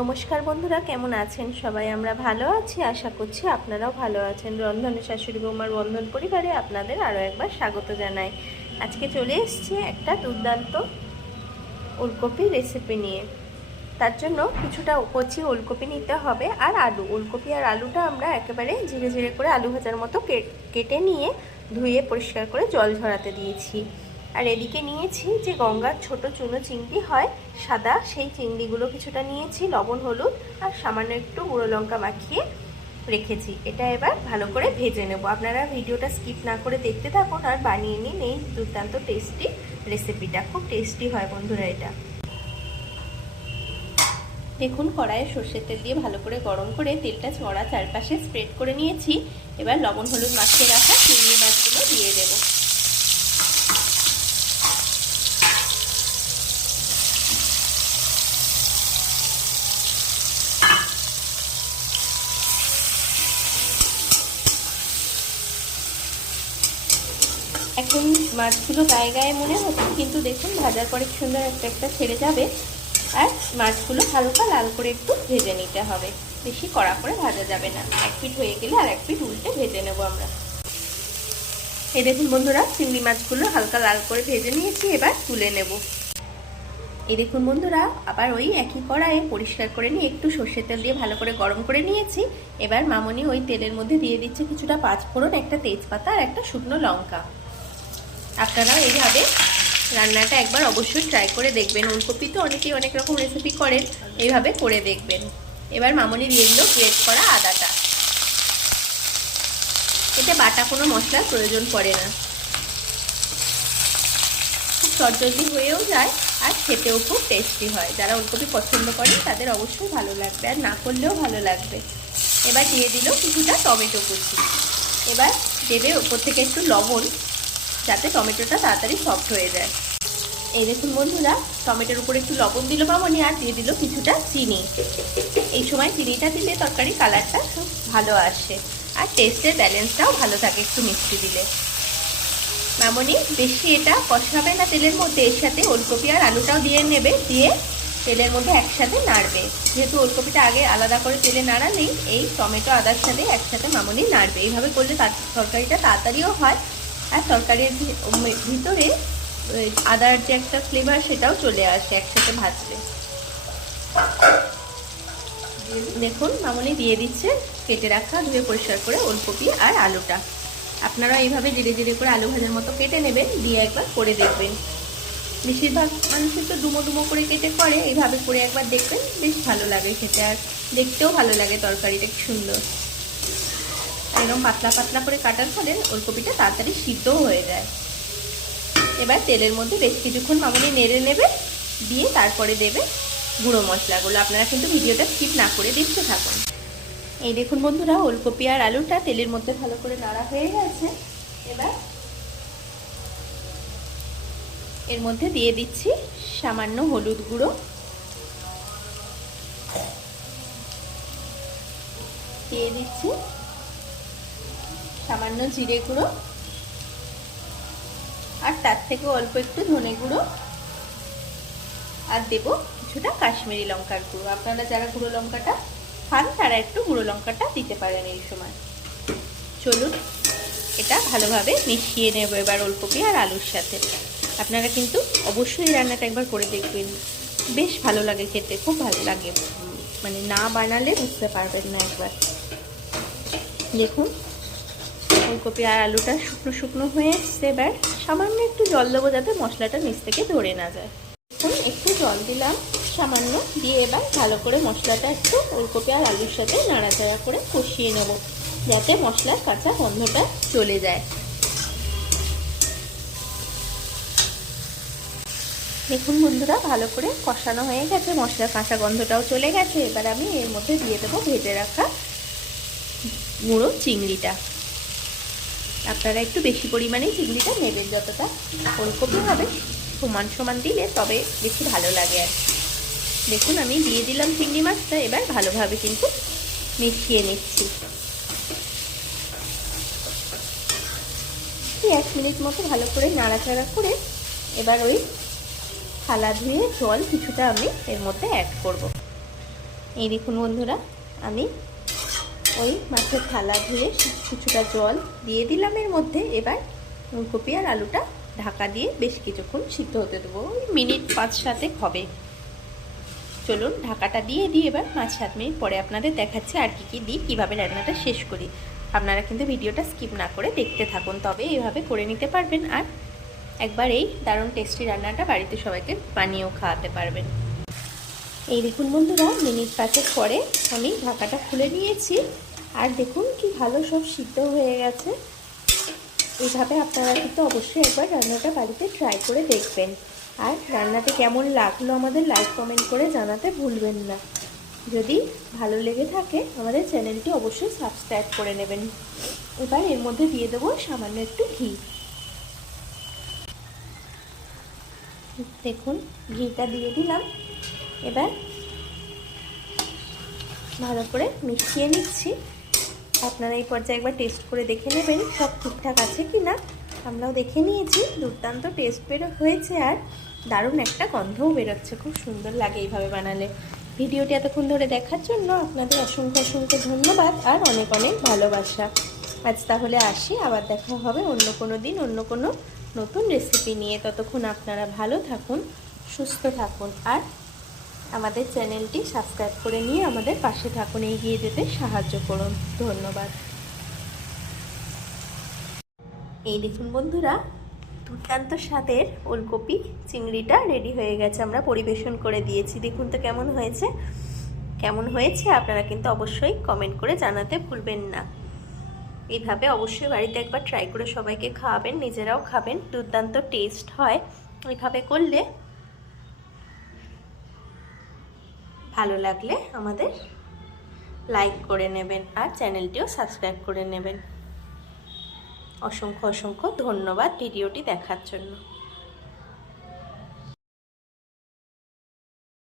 নমস্কার বন্ধুরা, কেমন আছেন? সবাই আমরা ভালো আছি, আশা করছি আপনারাও ভালো আছেন। রন্ধনের শাশুড়ি বৌমার বন্ধন পরিবারে আপনাদের আরও একবার স্বাগত জানাই। আজকে চলে এসেছি একটা দুর্দান্ত ওলকপি রেসিপি নিয়ে। তার জন্য কিছুটা কচি ওলকপি নিতে হবে আর আলু। ওলকপি আর আলুটা আমরা একেবারে ধীরে ধীরে করে আলু ভাজার মতো কেটে নিয়ে ধুয়ে পরিষ্কার করে জল ঝরাতে দিয়েছি। আর এদিকে নিয়েছি যে গঙ্গার ছোট চুনো চিংড়ি হয়, সাদা সেই চিংড়িগুলো কিছুটা নিয়েছি, লবণ, হলুদ আর সামান্য একটু গুঁড়ো লঙ্কা মাখিয়ে রেখেছি। এটা এবার ভালো করে ভেজে নেব। আপনারা ভিডিওটা স্কিপ না করে দেখতে থাকুন আর বানিয়ে নিন এই দুর্দান্ত টেস্টি রেসিপিটা। খুব টেস্টি হয় বন্ধুরা এটা। দেখুন, কড়াইয়ে সর্ষের তেল দিয়ে ভালো করে গরম করে তেলটা চড়া চারপাশে স্প্রেড করে নিয়েছি। এবার লবণ, হলুদ মাখিয়ে রাখা চিংড়ি মাছগুলো দিয়ে দেবো। এখন মাছগুলো গায়ে গায়ে মনে হচ্ছে, কিন্তু দেখুন ভাজার পরে সুন্দর একটা একটা ছেড়ে যাবে। আর মাছগুলো হালকা লাল করে একটু ভেজে নিতে হবে। বেশি কড়া করে ভাজা যাবে না। এক পিঠ হয়ে গেলে আর এক পিঠ উল্টে ভেজে নেব আমরা। এই দেখুন বন্ধুরা, চিংড়ি মাছগুলো হালকা লাল করে ভেজে নিয়েছি, এবার তুলে নেব। এই দেখুন বন্ধুরা, আবার ওই একই কড়াইয়ে পরিষ্কার করে নিয়ে একটু সর্ষের তেল দিয়ে ভালো করে গরম করে নিয়েছি। এবার মামনি ওই তেলের মধ্যে দিয়ে দিচ্ছে কিছুটা পাঁচফোড়ন, একটা তেজপাতা আর একটা শুকনো লঙ্কা। আপনারা এইভাবে রান্নাটা একবার অবশ্যই ট্রাই করে দেখবেন। ওলকপি তো অনেকেই অনেক রকম রেসিপি করেন, এইভাবে করে দেখবেন। এবার মামনি দিয়ে দিল গ্রেট করা আদাটা। এতে বাটা কোনো মশলার প্রয়োজন পড়ে না। খুব চটজলদি হয়েও যায় আর খেতেও খুব টেস্টি হয়। যারা ওলকপি পছন্দ করে তাদের অবশ্যই ভালো লাগবে আর না করলেও ভালো লাগবে। এবার দিয়ে দিল কিছুটা টমেটো কুচি। এবার দেবে ওপর থেকে একটু লবণ। যাতে টমেটোটা তাড়াতাড়ি সফট হয়ে যায়। এই দেখুন বন্ধুরা, টমেটোর উপরে একটু লবণ দিল মামনি আর দিয়ে দিল কিছুটা চিনি। এই সময় চিনিটা দিলে তরকারি কালারটা খুব ভালো আসে আর টেস্টের ব্যালেন্সটাও ভালো থাকে একটু মিষ্টি দিলে। মামনি, বেশি এটা কষাবে না তেলের মধ্যে, এর সাথে ওলকপি আর আলুটাও দিয়ে নেবে, দিয়ে তেলের মধ্যে একসাথে নাড়বে। যেহেতু ওলকপিটা আগে আলাদা করে তেলে নাড়ালেই এই টমেটো, আদার সাথে একসাথে মামনি নাড়বে। এইভাবে করলে তরকারিটা তাড়াতাড়িও হয় আর তরকারির ভিতরে আদার যে একটা ফ্লেভার সেটাও চলে আসে একসাথে ভাজলে। দেখুন, মামনি দিয়ে দিচ্ছে কেটে রাখা, ধুয়ে পরিষ্কার করে ওলকপি আর আলুটা। আপনারা এইভাবে ধীরে ধীরে করে আলু ভাজার মতো কেটে নেবেন, দিয়ে একবার করে দেখবেন। বেশিরভাগ মানুষের তো ডুমো ডুমো করে কেটে করে, এইভাবে করে একবার দেখবেন, বেশ ভালো লাগে খেতে। আর দেখতেও ভালো লাগে তরকারিটা সুন্দর। একদম পাতলা পাতলা করে কাটার ফলে ওলকপিটা তাড়াতাড়ি সিদ্ধও হয়ে যায়। এবার তেলের মধ্যে বেশ কিছুক্ষণ মামনি নেড়ে নেবে, দিয়ে তারপরে দেবে গুঁড়ো মশলাগুলো। আপনারা কিন্তু ভিডিওটা স্কিপ না করে দেখতে থাকুন। এই দেখুন বন্ধুরা, ওলকপি আর আলুটা তেলের মধ্যে ভালো করে নাড়া হয়ে গেছে। এবার এর মধ্যে দিয়ে দিচ্ছি সামান্য হলুদ গুঁড়ো। দিয়ে দিচ্ছি সামান্য জিরে গুঁড়ো আর তার থেকে অল্প একটু ধনে গুঁড়ো আর দেব কিছুটা কাশ্মীরি লঙ্কার গুঁড়ো। আপনারা যারা গুঁড়ো লঙ্কাটা খান, তারা একটু গুঁড়ো লঙ্কাটা দিতে পারেন এই সময়। চলুন, এটা ভালোভাবে মিশিয়ে নেব এবার ওলকপি আর আলুর সাথে। আপনারা কিন্তু অবশ্যই রান্নাটা একবার করে দেখবেন। বেশ ভালো লাগে খেতে, খুব ভালো লাগে। মানে না বানালে বুঝতে পারবেন না একবার। দেখুন ফুলকপি আর আলুটা শুকনো শুকনো হয়ে এসছে এবার। সামান্য একটু জল দেবো যাতে মশলাটা নিচ থেকে ধরে না যায়। এখন একটু জল দিলাম, সামান্য দিয়ে এবার ভালো করে মশলাটা একটু ফুলকপি আর আলুর সাথে নাড়াচাড়া করে কষিয়ে নেব, যাতে মশলার কাঁচা গন্ধটা চলে যায়। দেখুন বন্ধুরা, ভালো করে কষানো হয়ে গেছে, মশলার কাঁচা গন্ধটাও চলে গেছে। এবার আমি এর মধ্যে দিয়ে দেবো ভেজে রাখা গুঁড়ো চিংড়িটা। আপনারা একটু বেশি পরিমাণেই চিংড়িটা নেবেন যতটা ওলকপি হবে। সমান সমান দিলে তবে বেশি ভালো লাগে আর দেখুন, আমি দিয়ে দিলাম চিংড়ি মাছটা, এবার ভালোভাবে কিন্তু মিশিয়ে নিচ্ছি। এক মিনিট মতো ভালো করে নাড়াচাড়া করে এবার ওই থালা ধুয়ে জল কিছুটা আমি এর মধ্যে অ্যাড করব। এই দেখুন বন্ধুরা, আমি ওই মাছের থালা ধুয়ে কিছুটা জল দিয়ে দিলাম এর মধ্যে। এবার ফুলকপি আর আলুটা ঢাকা দিয়ে বেশ কিছুক্ষণ সিদ্ধ হতে দেবো। ওই মিনিট পাঁচ সাতেক হবে। চলুন ঢাকাটা দিয়ে দিই এবার। পাঁচ সাত মিনিট পরে আপনাদের দেখাচ্ছি আর কি কি দিই, কীভাবে রান্নাটা শেষ করি। আপনারা কিন্তু ভিডিওটা স্কিপ না করে দেখতে থাকুন, তবে এইভাবে করে নিতে পারবেন। আর একবার এই দারুণ টেস্টি রান্নাটা বাড়িতে সবাইকে বানিয়েও খাওয়াতে পারবেন। এই দেখুন বন্ধুরা, মিনিট পাঁচেক পরে আমি ঢাকাটা খুলে নিয়েছি। আর দেখুন কি ভালো সব সিদ্ধ হয়ে গেছে। এইভাবে আপনারা কিন্তু অবশ্যই একবার রান্নাটা বাড়িতে ট্রাই করে দেখবেন। আর রান্নাটা কেমন লাগল আমাদের লাইক কমেন্ট করে জানাতে ভুলবেন না। যদি ভালো লেগে থাকে, আমাদের চ্যানেলটি অবশ্যই সাবস্ক্রাইব করে নেবেন। এবার এর মধ্যে দিয়ে দেবো সামান্য একটু ঘি। দেখুন, ঘিটা দিয়ে দিলাম। এবার ভালো করে মিশিয়ে নিচ্ছি। আপনারা এই পর্যায়ে একবার টেস্ট করে দেখে নেবেন সব ঠিকঠাক আছে কি না আমরাও দেখে নিয়েছি, দুর্দান্ত টেস্ট বের হয়েছে আর দারুণ একটা গন্ধও বেরোচ্ছে, খুব সুন্দর লাগে এইভাবে বানালে। ভিডিওটি এতক্ষণ ধরে দেখার জন্য আপনাদের অসংখ্য অসংখ্য ধন্যবাদ আর অনেক অনেক ভালোবাসা। আজ তাহলে আসি, আবার দেখা হবে অন্য কোনো দিন, অন্য কোনো নতুন রেসিপি নিয়ে। ততক্ষণ আপনারা ভালো থাকুন, সুস্থ থাকুন আর আমাদের চ্যানেলটি সাবস্ক্রাইব করে নিয়ে আমাদের পাশে থাকুন, এগিয়ে যেতে সাহায্য করুন। ধন্যবাদ। এই দেখুন বন্ধুরা, দুর্দান্ত স্বাদের ওলকপি চিংড়িটা রেডি হয়ে গেছে, আমরা পরিবেশন করে দিয়েছি। দেখুন তো কেমন হয়েছে। কেমন হয়েছে আপনারা কিন্তু অবশ্যই কমেন্ট করে জানাতে ভুলবেন না। এইভাবে অবশ্যই বাড়িতে একবার ট্রাই করে সবাইকে খাওয়াবেন, নিজেরাও খাবেন, দুর্দান্ত টেস্ট হয়। এইভাবে করলে ভালো লাগলে আমাদের লাইক করে নেবেন আর চ্যানেলটিও সাবস্ক্রাইব করে নেবেন। অসংখ্য অসংখ্য ধন্যবাদ ভিডিওটি দেখার জন্য।